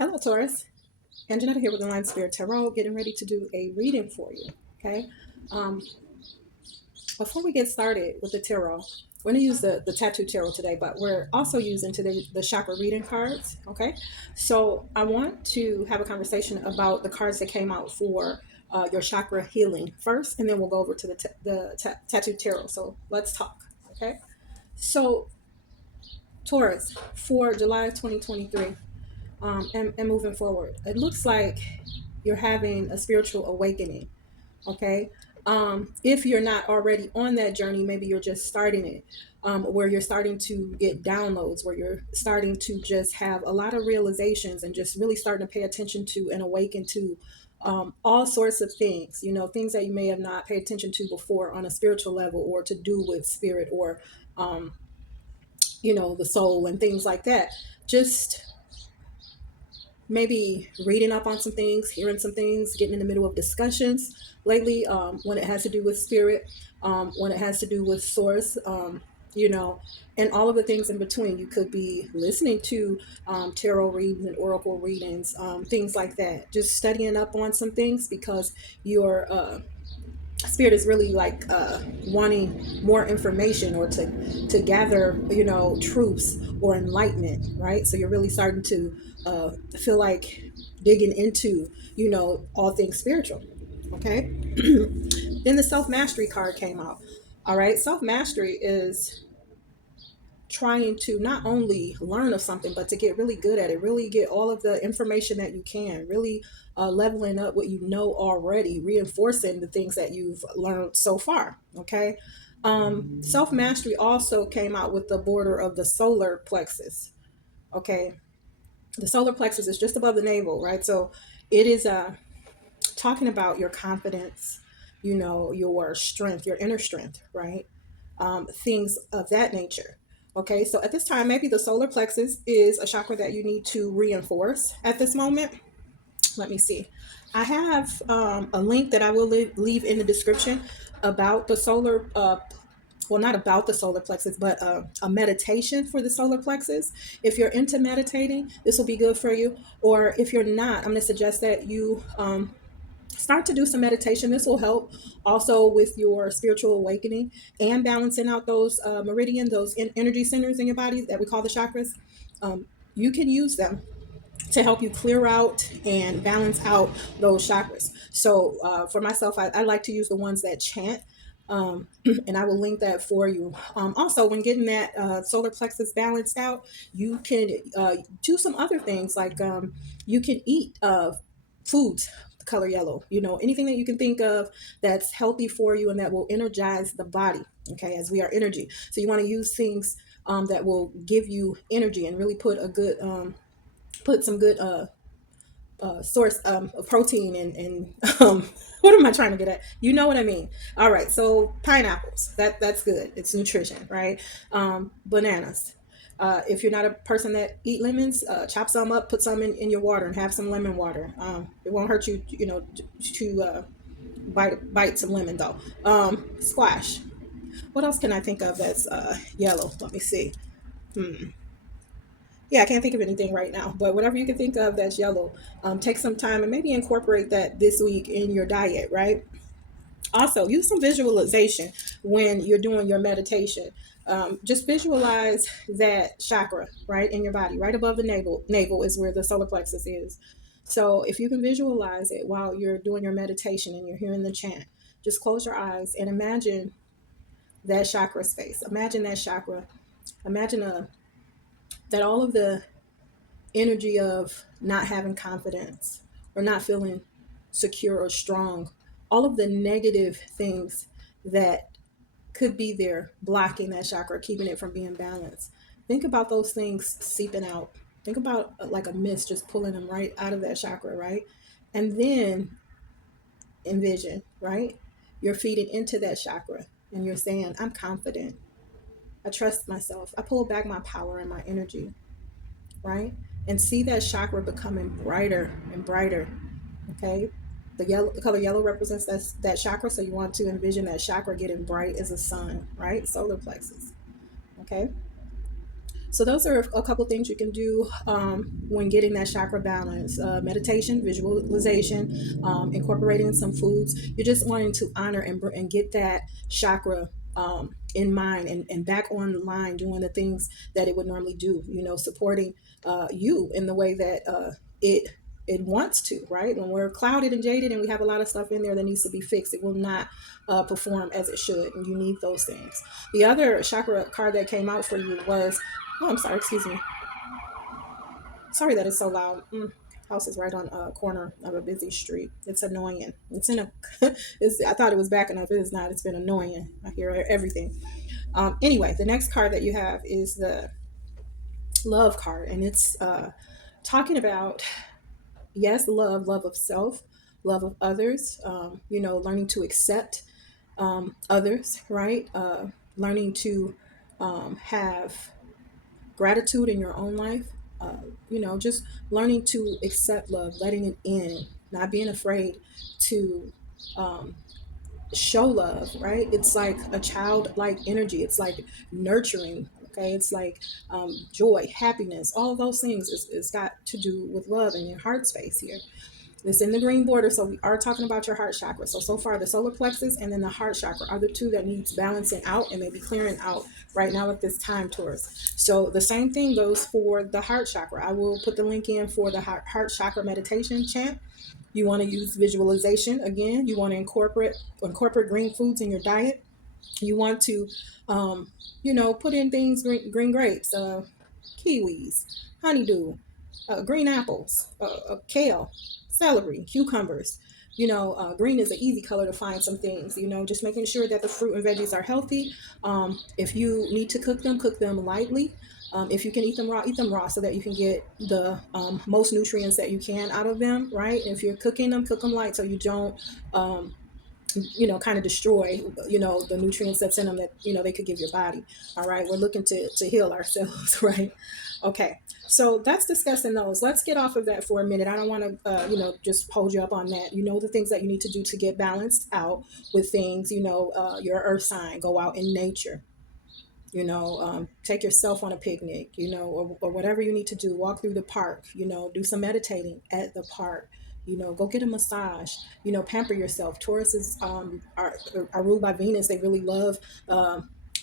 Hello, Taurus. And Janetta here with the Line Spirit Tarot, getting ready to do a reading for you. Okay. Um, Before we get started with the tarot, we're going to use the tattoo tarot today, but we're also using today the chakra reading cards. Okay. So I want to have a conversation about the cards that came out for your chakra healing first, and then we'll go over to the tattoo tarot. So let's talk. Okay. So, Taurus, for July 2023. And moving forward. It looks like you're having a spiritual awakening. Okay. If you're not already on that journey, maybe you're just starting it, where you're starting to get downloads, where you're starting to just have a lot of realizations and just really starting to pay attention to and awaken to all sorts of things, things that you may have not paid attention to before on a spiritual level or to do with spirit or, um, the soul and things like that. Just maybe reading up on some things, hearing some things, getting in the middle of discussions lately, when it has to do with spirit, when it has to do with source, you know, and all of the things in between. You could be listening to tarot readings and oracle readings, things like that. Just studying up on some things because your spirit is really like wanting more information or to gather truths or enlightenment, right? So you're really starting to feel like digging into all things spiritual. Okay. Then the self mastery card came out. All right, self mastery is trying to not only learn of something but to get really good at it, really get all of the information that you can, really leveling up what you know already, reinforcing the things that you've learned so far. Okay. Self mastery also came out with the border of the solar plexus. Okay. The solar plexus is just above the navel, right? So it is talking about your confidence, your strength, your inner strength, right? Things of that nature. Okay, so at this time, maybe the solar plexus is a chakra that you need to reinforce at this moment. Let me see. I have a link that I will leave in the description about the solar well, not about the solar plexus, but a meditation for the solar plexus. If you're into meditating, this will be good for you. Or if you're not, I'm going to suggest that you start to do some meditation. This will help also with your spiritual awakening and balancing out those meridian, those energy centers in your body that we call the chakras. You can use them to help you clear out and balance out those chakras. So for myself, I like to use the ones that chant. And I will link that for you. Also, when getting that solar plexus balanced out, you can do some other things like you can eat foods color yellow, anything that you can think of that's healthy for you and that will energize the body. Okay, as we are energy, so you want to use things that will give you energy and really put some good source of protein and what am I trying to get at? You know what I mean. All right, so pineapples, that's good, it's nutrition, right? Bananas, if you're not a person that eat lemons, chop some up, put some in your water and have some lemon water. It won't hurt you, to bite some lemon though. Squash. What else can I think of that's yellow? Let me see. Yeah, I can't think of anything right now, but whatever you can think of that's yellow, take some time and maybe incorporate that this week in your diet, right? Also, use some visualization when you're doing your meditation. Just visualize that chakra right in your body, right above the navel. Navel is where the solar plexus is. So if you can visualize it while you're doing your meditation and you're hearing the chant, just close your eyes and imagine that chakra space. Imagine that chakra. Imagine that all of the energy of not having confidence or not feeling secure or strong, all of the negative things that could be there blocking that chakra, keeping it from being balanced. Think about those things seeping out. Think about like a mist just pulling them right out of that chakra, right? And then envision, right? You're feeding into that chakra and you're saying, I'm confident. I trust myself. I pull back my power and my energy, right? And see that chakra becoming brighter and brighter. Okay. The color yellow represents that chakra. So you want to envision that chakra getting bright as a sun, right? Solar plexus. Okay. So those are a couple things you can do when getting that chakra balance. Meditation, visualization, incorporating some foods. You're just wanting to honor and get that chakra in mind, and back online doing the things that it would normally do, supporting you in the way that it it wants to, right? When we're clouded and jaded and we have a lot of stuff in there that needs to be fixed, it will not perform as it should, and you need those things. The other chakra card that came out for you was, oh, I'm sorry, excuse me. Sorry that it's so loud. House is right on a corner of a busy street. It's annoying. It's in a, I thought it was backing up. It is not. It's been annoying. I hear everything. Anyway, the next card that you have is the love card, and it's talking about, yes, love of self, love of others, learning to accept others, right? Learning to have gratitude in your own life, just learning to accept love, letting it in, not being afraid to um, show love, right? It's like a childlike energy. It's like nurturing. Okay, it's like joy, happiness, all those things is got to do with love in your heart space here. It's in the green border, so we are talking about your heart chakra. So far, the solar plexus and then the heart chakra are the two that needs balancing out and maybe clearing out right now at this time, Taurus. So the same thing goes for the heart chakra. I will put the link in for the heart chakra meditation chant. You want to use visualization again. You want to incorporate green foods in your diet. You want to, put in things, green grapes, kiwis, honeydew, green apples, kale, celery, cucumbers. Green is an easy color to find some things. Just making sure that the fruit and veggies are healthy. If you need to cook them lightly. If you can eat them raw so that you can get the most nutrients that you can out of them, right? If you're cooking them, cook them light so you don't kind of destroy the nutrients that's in them that they could give your body. All right, we're looking to heal ourselves. Right? Okay, so that's discussing those. Let's get off of that for a minute. I don't want to just hold you up on that. The things that you need to do to get balanced out with things. Your earth sign, go out in nature. Take yourself on a picnic, or whatever you need to do. Walk through the park, do some meditating at the park, go get a massage, pamper yourself. Tauruses are ruled by Venus. They really love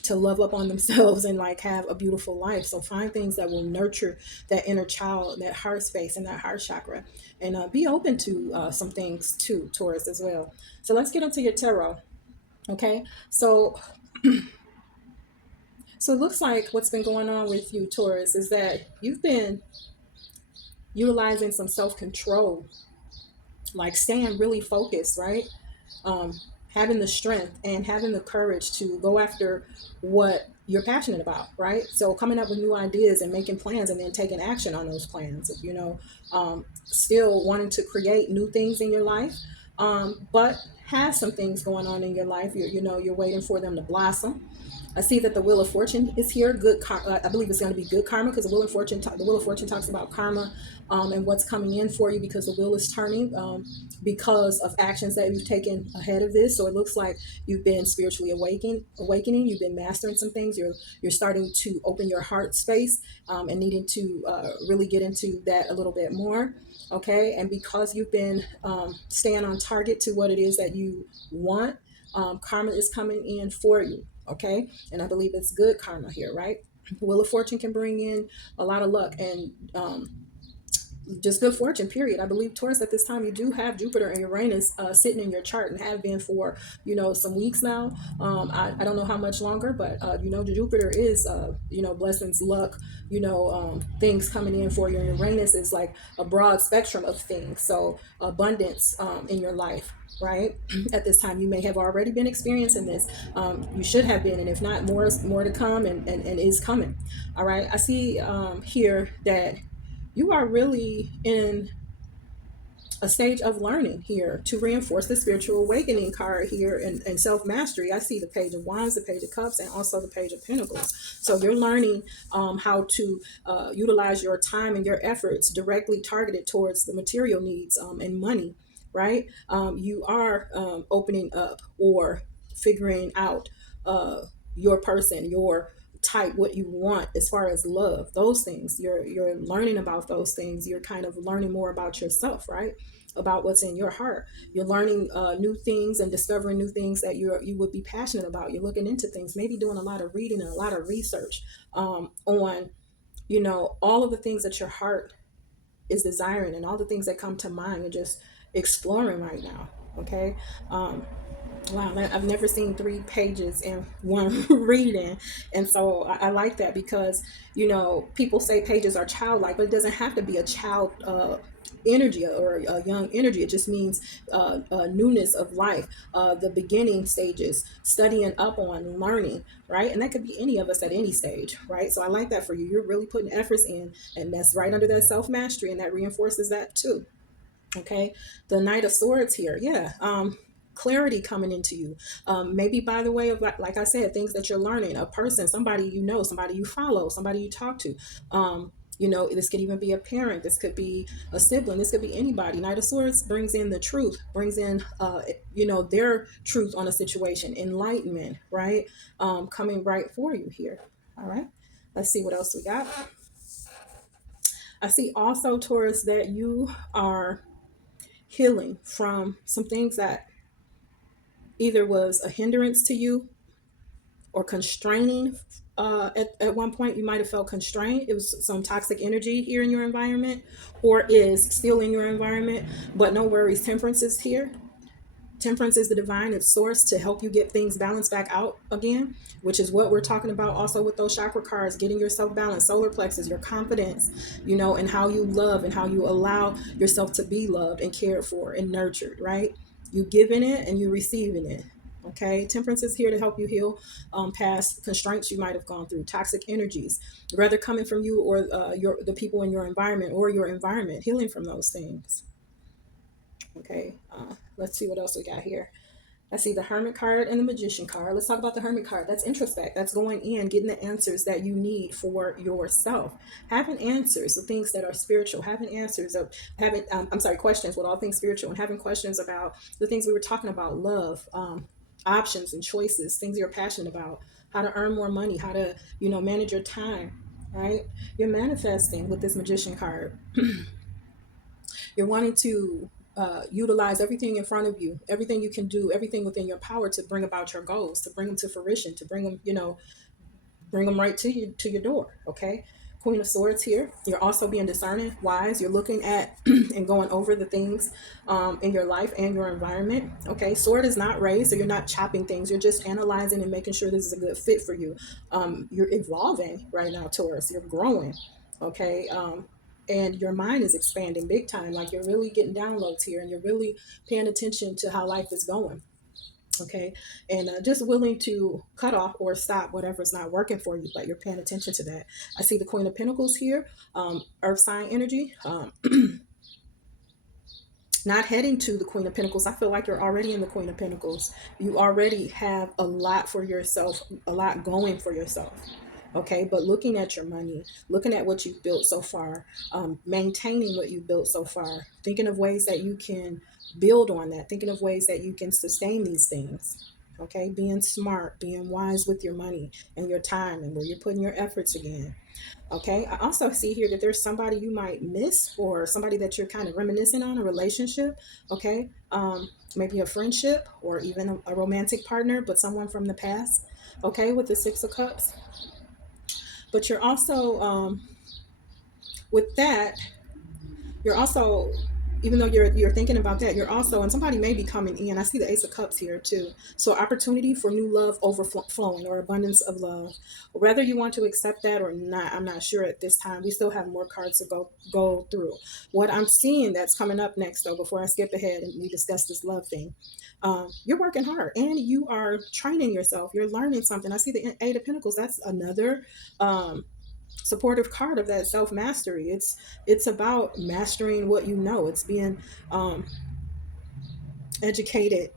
to love up on themselves and like have a beautiful life. So find things that will nurture that inner child, that heart space, and that heart chakra, and be open to some things too, Taurus, as well. So let's get into your tarot. Okay, so it looks like what's been going on with you, Taurus, is that you've been utilizing some self-control, like staying really focused, right? Um, Having the strength and having the courage to go after what you're passionate about, right? So coming up with new ideas and making plans and then taking action on those plans, still wanting to create new things in your life, but have some things going on in your life. You're waiting for them to blossom. I see that the Wheel of Fortune is here. I believe it's going to be good karma, because the Wheel of Fortune talks about karma, and what's coming in for you, because the wheel is turning, because of actions that you've taken ahead of this. So it looks like you've been spiritually awakening. You've been mastering some things. You're starting to open your heart space, and needing to really get into that a little bit more. Okay, and because you've been staying on target to what it is that you want, karma is coming in for you. Okay, and I believe it's good karma here, right? Wheel of Fortune can bring in a lot of luck and just good fortune, period. I believe, Taurus, at this time you do have Jupiter and Uranus sitting in your chart, and have been for some weeks now. I don't know how much longer, but Jupiter is blessings, luck, things coming in for you. And Uranus is like a broad spectrum of things, so abundance in your life, right? At this time you may have already been experiencing this. You should have been, and if not, more to come, and is coming. All right, I see here that you are really in a stage of learning here to reinforce the spiritual awakening card here, and self-mastery. I see the Page of Wands, the Page of Cups, and also the Page of Pentacles. So you're learning how to utilize your time and your efforts directly targeted towards the material needs and money, right? You are opening up or figuring out your person, your type, what you want as far as love, those things. You're learning about those things. You're kind of learning more about yourself, right? About what's in your heart. You're learning new things and discovering new things that you would be passionate about. You're looking into things, maybe doing a lot of reading and a lot of research on, all of the things that your heart is desiring and all the things that come to mind. You're just exploring right now. Okay. um, Wow, I've never seen 3 pages in one reading. And so I like that because, people say pages are childlike, but it doesn't have to be a child energy or a young energy. It just means newness of life, the beginning stages, studying up on learning, right? And that could be any of us at any stage, right? So I like that for you. You're really putting efforts in, and that's right under that self mastery, and that reinforces that too. Okay, the Knight of Swords here, yeah. Clarity coming into you, maybe by the way of, like I said, things that you're learning, a person, somebody somebody you follow, somebody you talk to. This could even be a parent, this could be a sibling, this could be anybody. Knight of Swords brings in the truth, brings in their truth on a situation, enlightenment, right? Coming right for you here. All right, let's see what else we got. I see also, Taurus, that you are healing from some things that either was a hindrance to you or constraining. At one point, you might have felt constrained. It was some toxic energy here in your environment, or is still in your environment. But no worries, temperance is here. Temperance is the divine, it's source to help you get things balanced back out again, which is what we're talking about also with those chakra cards, getting yourself balanced, solar plexus, your confidence, and how you love and how you allow yourself to be loved and cared for and nurtured, right? You giving it and you receiving it. Okay, temperance is here to help you heal past constraints you might have gone through, toxic energies, whether coming from you or the people in your environment or your environment, healing from those things. Okay, let's see what else we got here. I see the Hermit card and the Magician card. Let's talk about the Hermit card. That's introspect. That's going in, getting the answers that you need for yourself. Having answers, the things that are spiritual. Having answers of questions with all things spiritual, and having questions about the things we were talking about, love, options and choices, things you're passionate about, how to earn more money, how to, manage your time, right? You're manifesting with this Magician card. You're wanting to utilize everything in front of you, everything you can do, everything within your power to bring about your goals, to bring them to fruition, to bring them, bring them right to you, to your door. Okay. Queen of Swords here. You're also being discerning, wise. You're looking at and going over the things in your life and your environment. Okay. Sword is not raised, so you're not chopping things. You're just analyzing and making sure this is a good fit for you. You're evolving right now, Taurus. You're growing. Okay. And your mind is expanding big time. Like you're really getting downloads here, and you're really paying attention to how life is going. Okay. And just willing to cut off or stop whatever's not working for you, but you're paying attention to that. I see the Queen of Pentacles here, earth sign energy. Not heading to the Queen of Pentacles. I feel like you're already in the Queen of Pentacles. You already have a lot for yourself, a lot going for yourself. Okay, but looking at your money, looking at what you've built so far, maintaining what you've built so far, thinking of ways that you can build on that, thinking of ways that you can sustain these things. Okay, being smart, being wise with your money and your time and where you're putting your efforts again. Okay, I also see here that there's somebody you might miss, or somebody that you're kind of reminiscing on, a relationship. Okay, maybe a friendship or even a romantic partner, but someone from the past. Okay, with the Six of Cups. But you're also, with that, you're also, even though you're thinking about that, you're also, and somebody may be coming in. I see the Ace of Cups here too. So opportunity for new love overflowing, or abundance of love. Whether you want to accept that or not, I'm not sure at this time. We still have more cards to go through. What I'm seeing that's coming up next, though, before I skip ahead and we discuss this love thing, you're working hard and you are training yourself. You're learning something. I see the Eight of Pentacles. That's another supportive card of that self-mastery. It's about mastering what you know. It's being educated,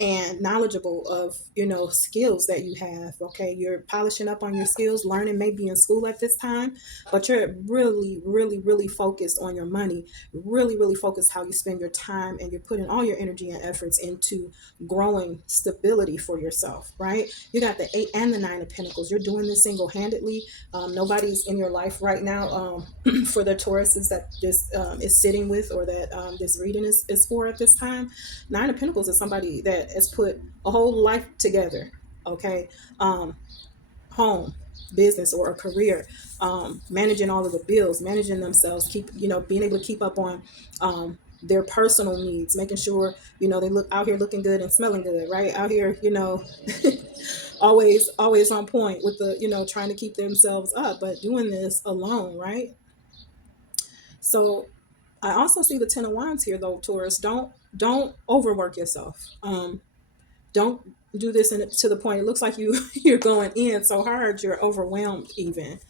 and knowledgeable of, you know, skills that you have. Okay, you're polishing up on your skills, learning, maybe in school at this time, but you're really, really, really focused on your money, really, really focused how you spend your time, and you're putting all your energy and efforts into growing stability for yourself, right? You got the 8 and the 9 of Pentacles. You're doing this single-handedly. Nobody's in your life right now, for the Tauruses that this is sitting with, or that this reading is for at this time. 9 of Pentacles is somebody that has put a whole life together. Okay. Home, business, or a career, managing all of the bills, managing themselves, keep, you know, being able to keep up on their personal needs, making sure, you know, they look out here looking good and smelling good, right? Out here, you know, always on point with the, you know, trying to keep themselves up, but doing this alone, right? So I also see the 10 of Wands here, though, Taurus. Don't overwork yourself. Don't do this to the point it looks like you're going in so hard you're overwhelmed even,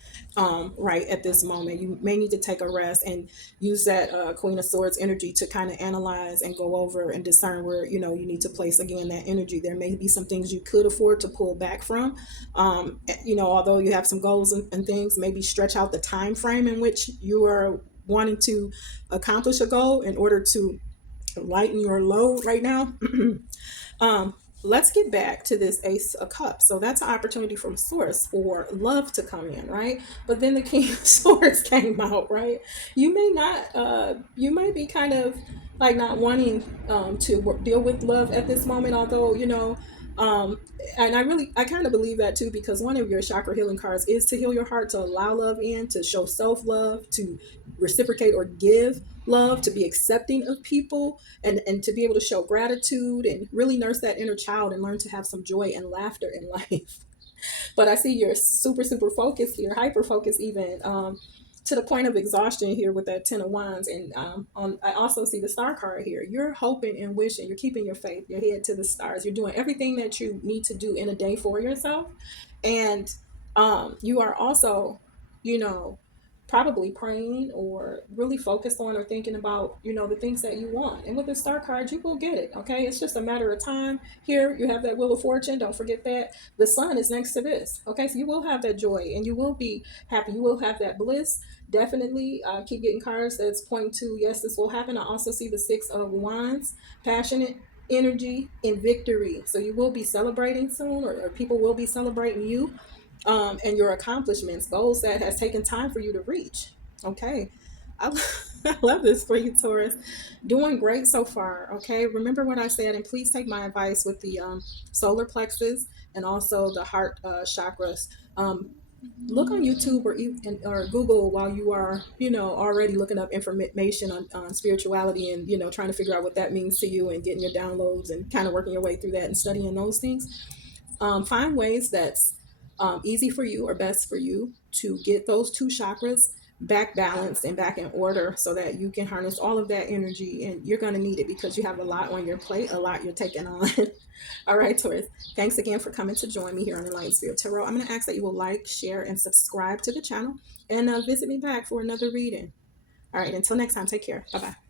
right at this moment. You may need to take a rest and use that Queen of Swords energy to kind of analyze and go over and discern where, you know, you need to place again that energy. There may be some things you could afford to pull back from, you know, although you have some goals and things. Maybe stretch out the time frame in which you are wanting to accomplish a goal in order to lighten your load right now. um let's get back to this Ace of Cups. So that's an opportunity from Source for love to come in, right? But then the King of Swords came out, right? You may not, you might be kind of like not wanting to deal with love at this moment, although, you know, um, and I kind of believe that too, because one of your chakra healing cards is to heal your heart, to allow love in, to show self love, to reciprocate or give love, to be accepting of people, and to be able to show gratitude and really nurse that inner child and learn to have some joy and laughter in life. But I see you're super, super focused here, hyper focused even, to the point of exhaustion here with that 10 of Wands. And I also see the Star card here. You're hoping and wishing, you're keeping your faith, your head to the stars. You're doing everything that you need to do in a day for yourself. And you are also, you know, probably praying or really focused on or thinking about, you know, the things that you want. And with the Star card, you will get it. Okay, it's just a matter of time. Here you have that Wheel of Fortune. Don't forget that the Sun is next to this. Okay, so you will have that joy and you will be happy. You will have that bliss. Definitely keep getting cards that's pointing to yes, this will happen. I also see the 6 of Wands, passionate energy and victory. So you will be celebrating soon, or people will be celebrating you, and your accomplishments, goals that has taken time for you to reach. Okay. I, I love this for you, Taurus. Doing great so far. Okay. Remember what I said, and please take my advice with the solar plexus and also the heart chakras. Look on YouTube or Google while you are, you know, already looking up information on spirituality, and, you know, trying to figure out what that means to you and getting your downloads and kind of working your way through that and studying those things. Find ways that's easy for you or best for you to get those 2 chakras back balanced and back in order, so that you can harness all of that energy. And you're going to need it because you have a lot on your plate, a lot you're taking on. All right, Taurus, thanks again for coming to join me here on Enlightened Spirit Tarot. I'm going to ask that you will like, share, and subscribe to the channel, and visit me back for another reading. All right, until next time, take care. Bye bye.